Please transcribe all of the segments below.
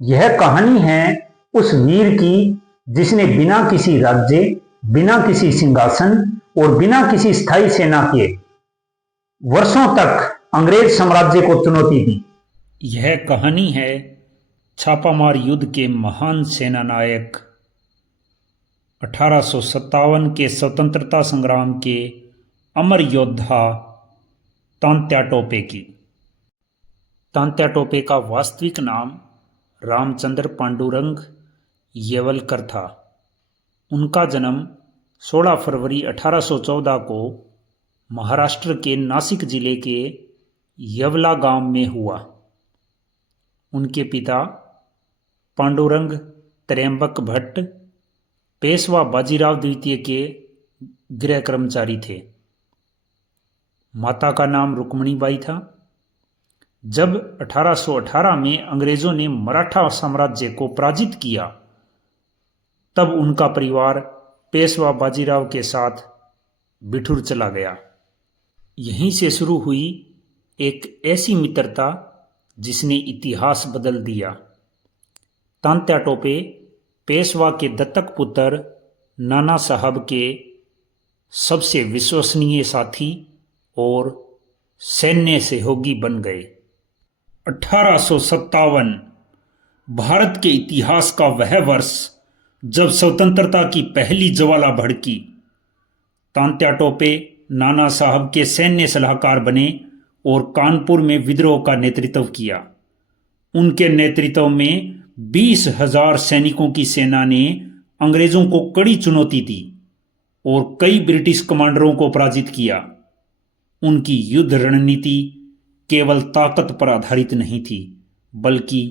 यह कहानी है उस वीर की जिसने बिना किसी राज्य, बिना किसी सिंहासन और बिना किसी स्थायी सेना के वर्षों तक अंग्रेज साम्राज्य को चुनौती दी। यह कहानी है छापामार युद्ध के महान सेनानायक 1857 के स्वतंत्रता संग्राम के अमर योद्धा तात्या टोपे की। तात्या टोपे का वास्तविक नाम रामचंद्र पांडुरंग येवलकर था। उनका जन्म 16 फरवरी 1814 को महाराष्ट्र के नासिक जिले के येवला गांव में हुआ। उनके पिता पांडुरंग त्र्यंबक भट्ट पेशवा बाजीराव द्वितीय के गृह कर्मचारी थे। माता का नाम रुक्मणीबाई था। जब 1818 में अंग्रेजों ने मराठा साम्राज्य को पराजित किया, तब उनका परिवार पेशवा बाजीराव के साथ बिठूर चला गया। यहीं से शुरू हुई एक ऐसी मित्रता जिसने इतिहास बदल दिया। तात्या टोपे पेशवा के दत्तक पुत्र नाना साहब के सबसे विश्वसनीय साथी और सैन्य सहयोगी बन गए। 1857 भारत के इतिहास का वह वर्ष जब स्वतंत्रता की पहली ज्वाला भड़की। तात्या टोपे नाना साहब के सैन्य सलाहकार बने और कानपुर में विद्रोह का नेतृत्व किया। उनके नेतृत्व में 20,000 सैनिकों की सेना ने अंग्रेजों को कड़ी चुनौती दी और कई ब्रिटिश कमांडरों को पराजित किया। उनकी युद्ध रणनीति केवल ताकत पर आधारित नहीं थी, बल्कि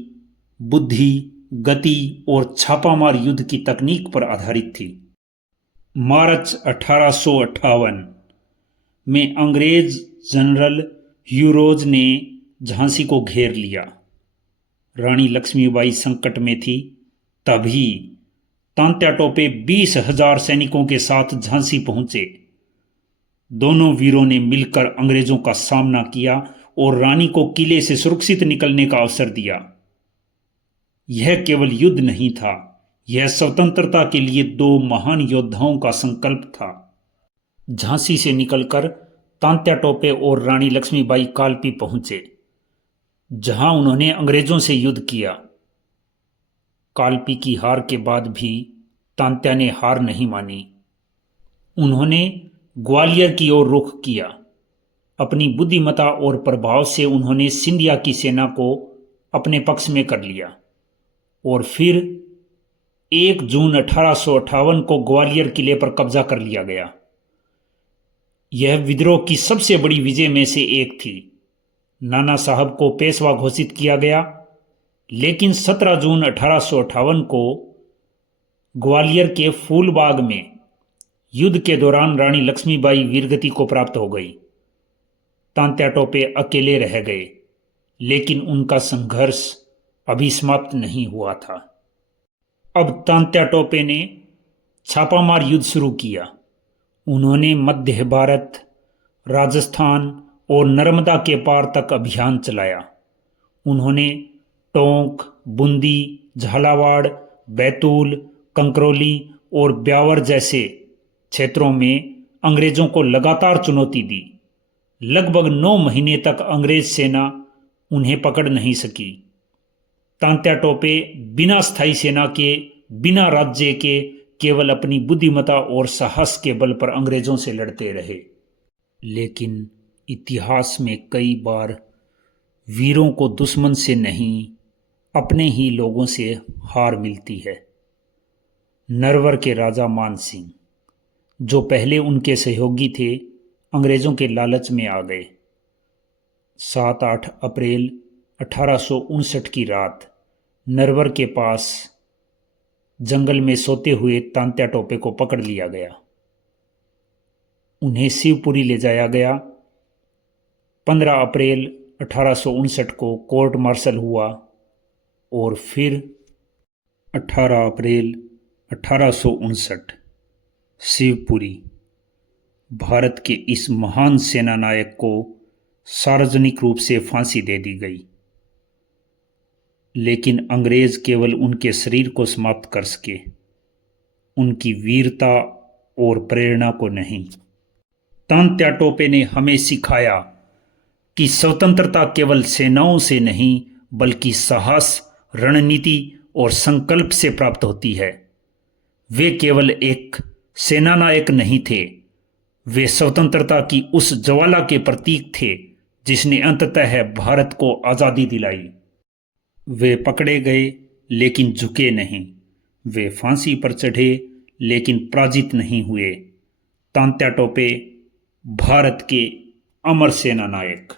बुद्धि, गति और छापामार युद्ध की तकनीक पर आधारित थी। मार्च 1858 में अंग्रेज जनरल ह्यूरोज ने झांसी को घेर लिया। रानी लक्ष्मीबाई संकट में थी। तभी तात्या टोपे 20,000 सैनिकों के साथ झांसी पहुंचे। दोनों वीरों ने मिलकर अंग्रेजों का सामना किया और रानी को किले से सुरक्षित निकलने का अवसर दिया। यह केवल युद्ध नहीं था, यह स्वतंत्रता के लिए दो महान योद्धाओं का संकल्प था। झांसी से निकलकर तात्या टोपे और रानी लक्ष्मीबाई कालपी पहुंचे, जहां उन्होंने अंग्रेजों से युद्ध किया। कालपी की हार के बाद भी तात्या ने हार नहीं मानी। उन्होंने ग्वालियर की ओर रुख किया। अपनी बुद्धिमता और प्रभाव से उन्होंने सिंधिया की सेना को अपने पक्ष में कर लिया और फिर 1 जून 1858 को ग्वालियर किले पर कब्जा कर लिया गया। यह विद्रोह की सबसे बड़ी विजय में से एक थी। नाना साहब को पेशवा घोषित किया गया, लेकिन 17 जून 1858 को ग्वालियर के फूलबाग में युद्ध के दौरान रानी लक्ष्मीबाई वीरगति को प्राप्त हो गई। तात्या टोपे अकेले रह गए, लेकिन उनका संघर्ष अभी समाप्त नहीं हुआ था। अब तात्या टोपे ने छापामार युद्ध शुरू किया। उन्होंने मध्य भारत, राजस्थान और नर्मदा के पार तक अभियान चलाया। उन्होंने टोंक, बूंदी, झालावाड़, बैतूल, कंकरौली और ब्यावर जैसे क्षेत्रों में अंग्रेजों को लगातार चुनौती दी। लगभग 9 महीने तक अंग्रेज सेना उन्हें पकड़ नहीं सकी। तात्या टोपे बिना स्थायी सेना के, बिना राज्य के, केवल अपनी बुद्धिमता और साहस के बल पर अंग्रेजों से लड़ते रहे। लेकिन इतिहास में कई बार वीरों को दुश्मन से नहीं, अपने ही लोगों से हार मिलती है। नरवर के राजा मान सिंह, जो पहले उनके सहयोगी थे, अंग्रेजों के लालच में आ गए। 7-8 अप्रैल 1859 की रात नरवर के पास जंगल में सोते हुए तात्या टोपे को पकड़ लिया गया। उन्हें शिवपुरी ले जाया गया। 15 अप्रैल 1859 को कोर्ट मार्शल हुआ और फिर 18 अप्रैल 1859 शिवपुरी भारत के इस महान सेनानायक को सार्वजनिक रूप से फांसी दे दी गई। लेकिन अंग्रेज केवल उनके शरीर को समाप्त कर सके, उनकी वीरता और प्रेरणा को नहीं। तात्या टोपे ने हमें सिखाया कि स्वतंत्रता केवल सेनाओं से नहीं बल्कि साहस, रणनीति और संकल्प से प्राप्त होती है। वे केवल एक सेनानायक नहीं थे, वे स्वतंत्रता की उस ज्वाला के प्रतीक थे जिसने अंततः भारत को आज़ादी दिलाई। वे पकड़े गए लेकिन झुके नहीं, वे फांसी पर चढ़े लेकिन पराजित नहीं हुए। तात्या टोपे भारत के अमर सेना नायक।